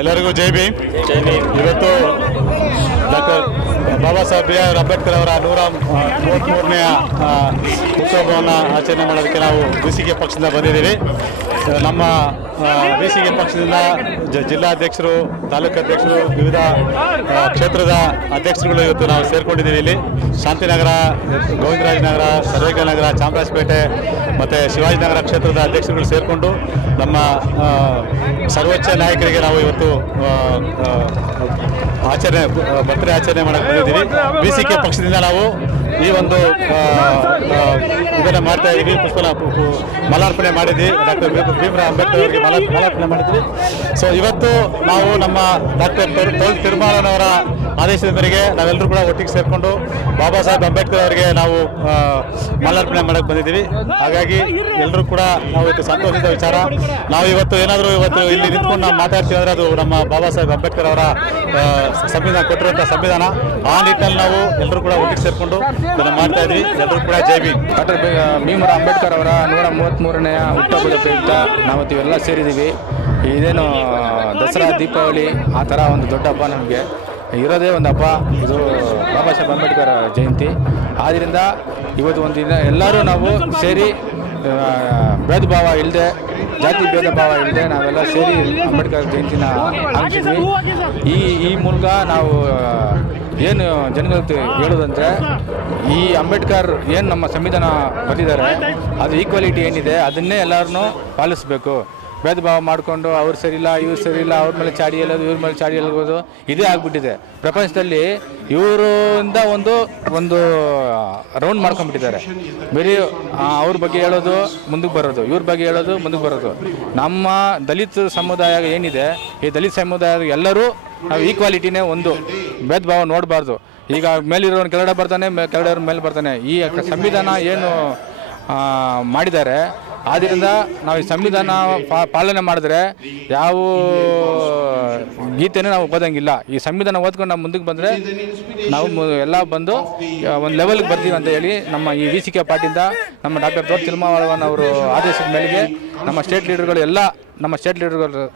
ಎಲ್ಲರಿಗೂ ಜೈ ಭೀಮ್. ಇವತ್ತು doctor Baba Saheb B R Ambedkar ಅವರ 133ನೇ ಹುಟ್ಟುಹಬ್ಬವನ್ನು ಆಚರಣೆ ಮಾಡೋದಕ್ಕೆ ನಾವು ಬಿಸಿಗೆ ಪಕ್ಷದಿಂದ ಬಂದಿದ್ದೀವಿ. ನಮ್ಮ ಬಿಸಿಗೆ ಪಕ್ಷದಿಂದ ಜಿಲ್ಲಾಧ್ಯಕ್ಷರು, ತಾಲೂಕು ಅಧ್ಯಕ್ಷರು, ವಿವಿಧ ಕ್ಷೇತ್ರದ ಅಧ್ಯಕ್ಷರುಗಳು ಇವತ್ತು ನಾವು ಸೇರಿಕೊಂಡಿದ್ದೀವಿ. ಇಲ್ಲಿ ಶಾಂತಿನಗರ, ಗೋವಿಂದರಾಜನಗರ, ಸರ್ವೇಕಲ್ ನಗರ, ಚಾಮರಾಜಪೇಟೆ ಮತ್ತು ಶಿವಾಜಿನಗರ ಕ್ಷೇತ್ರದ ಅಧ್ಯಕ್ಷರುಗಳು ಸೇರಿಕೊಂಡು ನಮ್ಮ ಸರ್ವೋಚ್ಚ ನಾಯಕರಿಗೆ ನಾವು ಇವತ್ತು ಬರ್ತ್ಡೇ ಆಚರಣೆ ಮಾಡಕ್ಕೆ ಬಂದಿದ್ದೀವಿ. ಬಿಸಿಕೆ ಪಕ್ಷದಿಂದ ನಾವು ಈ ಒಂದು ಇದನ್ನು ಮಾಡ್ತಾ ಇದ್ದೀವಿ. ಮಾಲಾರ್ಪಣೆ ಮಾಡಿದ್ವಿ. ಡಾಕ್ಟರ್ ಭೀಮರಾವ್ ಅಂಬೇಡ್ಕರ್ ಅವರಿಗೆ ಮಾಲಾರ್ಪಣೆ ಮಾಡಿದ್ವಿ. ಸೊ ಇವತ್ತು ನಾವು ನಮ್ಮ ಡಾಕ್ಟರ್ ತೋಲ್ ತಿರುಮಾಳನವರ ಆದೇಶದ ಮೇರೆಗೆ ನಾವೆಲ್ಲರೂ ಕೂಡ ಒಟ್ಟಿಗೆ ಸೇರಿಕೊಂಡು ಬಾಬಾ ಸಾಹೇಬ್ ಅಂಬೇಡ್ಕರ್ ಅವರಿಗೆ ನಾವು ಮಾಲಾರ್ಪಣೆ ಮಾಡಕ್ಕೆ ಬಂದಿದ್ದೀವಿ. ಹಾಗಾಗಿ ಎಲ್ಲರೂ ಕೂಡ ನಾವು ಇವತ್ತು ಸಂತೋಷದ ವಿಚಾರ. ನಾವು ಇವತ್ತು ಏನಾದರೂ ಇಲ್ಲಿ ನಿಂತ್ಕೊಂಡು ನಾವು ಮಾತಾಡ್ತೀವಿ ಅಂದರೆ ಅದು ನಮ್ಮ ಬಾಬಾ ಸಾಹೇಬ್ ಅಂಬೇಡ್ಕರ್ ಅವರ ಸಂವಿಧಾನ ಕೊಟ್ಟಿರುವಂಥ ಸಂವಿಧಾನ. ಆ ನಿಟ್ಟಿನಲ್ಲಿ ನಾವು ಎಲ್ಲರೂ ಕೂಡ ಒಟ್ಟಿಗೆ ಸೇರಿಕೊಂಡು ಇದನ್ನು ಮಾಡ್ತಾ ಇದ್ವಿ. ಎಲ್ಲರೂ ಕೂಡ ಜೈ ಭೀಮ್. ಡಾಕ್ಟರ್ ಭೀಮರಾವ್ ಅಂಬೇಡ್ಕರ್ ಅವರ 133ನೇ ಹುಟ್ಟುಹಬ್ಬದ ಪ್ರಯುಕ್ತ ನಾವತ್ತು ಇವೆಲ್ಲ ಸೇರಿದ್ದೀವಿ. ಇದೇನು ದಸರಾ, ದೀಪಾವಳಿ ಆ ಥರ ಒಂದು ದೊಡ್ಡ ಹಬ್ಬ ನಮಗೆ ಇರೋದೇ ಒಂದು ಹಬ್ಬ. ಇದು ಬಾಬಾ ಸಾಹೇಬ್ ಅಂಬೇಡ್ಕರ್ ಜಯಂತಿ. ಆದ್ದರಿಂದ ಇವತ್ತು ಒಂದು ದಿನ ಎಲ್ಲರೂ ನಾವು ಸೇರಿ ಭೇದ ಭಾವ ಇಲ್ಲದೆ, ಜಾತಿ ಭೇದ ಭಾವ ಇಲ್ಲದೆ ನಾವೆಲ್ಲ ಸೇರಿ ಅಂಬೇಡ್ಕರ್ ಜಯಂತಿನ ಆಚರಿಸಿದ್ವಿ. ಈ ಮೂಲಕ ನಾವು ಏನು ಜನಗಳಿಗೆ ಹೇಳೋದಂದರೆ, ಈ ಅಂಬೇಡ್ಕರ್ ಏನು ನಮ್ಮ ಸಂವಿಧಾನ ಬರೆದಿದ್ದಾರೆ ಅದು ಈಕ್ವಾಲಿಟಿ ಏನಿದೆ ಅದನ್ನೇ ಎಲ್ಲರನ್ನೂ ಪಾಲಿಸಬೇಕು. ಭೇದ ಭಾವ ಮಾಡಿಕೊಂಡು ಅವ್ರು ಸರಿಯಿಲ್ಲ, ಇವ್ರು ಸರಿಯಿಲ್ಲ, ಅವ್ರ ಮೇಲೆ ಚಾಡಿ ಹೇಳೋದು, ಇವ್ರ ಮೇಲೆ ಚಾಡಿ ಹೇಳ್ಬೋದು, ಇದೇ ಆಗ್ಬಿಟ್ಟಿದೆ ಪ್ರಪಂಚದಲ್ಲಿ. ಇವರಿಂದ ಒಂದು ರೌಂಡ್ ಮಾಡ್ಕೊಂಡ್ಬಿಟ್ಟಿದ್ದಾರೆ. ಬರೀ ಅವ್ರ ಬಗ್ಗೆ ಹೇಳೋದು, ಮುಂದಕ್ಕೆ ಬರೋದು, ಇವ್ರ ಬಗ್ಗೆ ಹೇಳೋದು, ಮುಂದಕ್ಕೆ ಬರೋದು. ನಮ್ಮ ದಲಿತ ಸಮುದಾಯ ಏನಿದೆ, ಈ ದಲಿತ ಸಮುದಾಯ ಎಲ್ಲರೂ ನಾವು ಈಕ್ವಾಲಿಟಿನೇ, ಒಂದು ಭೇದ ಭಾವ ನೋಡಬಾರ್ದು. ಈಗ ಮೇಲಿರೋನು ಕೆಳಗಡೆ ಬರ್ತಾನೆ, ಕೆಳಗಡೆ ಮೇಲೆ ಬರ್ತಾನೆ. ಈ ಸಂವಿಧಾನ ಏನು ಮಾಡಿದ್ದಾರೆ, ಆದ್ದರಿಂದ ನಾವು ಈ ಸಂವಿಧಾನ ಪಾಲನೆ ಮಾಡಿದ್ರೆ ಯಾವ ಗೀತೆನೂ ನಾವು ಓದಂಗಿಲ್ಲ. ಈ ಸಂವಿಧಾನ ಓದ್ಕೊಂಡು ನಾವು ಮುಂದಕ್ಕೆ ಬಂದರೆ ನಾವು ಎಲ್ಲ ಬಂದು ಒಂದು ಲೆವೆಲ್ಗೆ ಬರ್ತೀವಿ ಅಂತ ಹೇಳಿ ನಮ್ಮ ಈ ವಿಸಿಕೆ ಪಾರ್ಟಿಯಿಂದ ನಮ್ಮ ಡಾಕ್ಟರ್ ತೋರ್ ತಿರುಮಾಳವನ್ ಅವರು ಆದೇಶದ ಮೇಲೆಗೆ ನಮ್ಮ ಸ್ಟೇಟ್ ಲೀಡರ್ಗಳು ಎಲ್ಲ ನಮ್ಮ ಸ್ಟೇಟ್ ಲೀಡರ್ಗಳ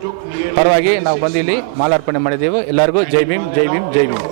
ಪರವಾಗಿ ನಾವು ಬಂದು ಇಲ್ಲಿ ಮಾಲಾರ್ಪಣೆ ಮಾಡಿದ್ದೀವಿ. ಎಲ್ಲರಿಗೂ ಜೈ ಭೀಮ್, ಜೈ ಭೀಮ್, ಜೈ ಭೀಮ್.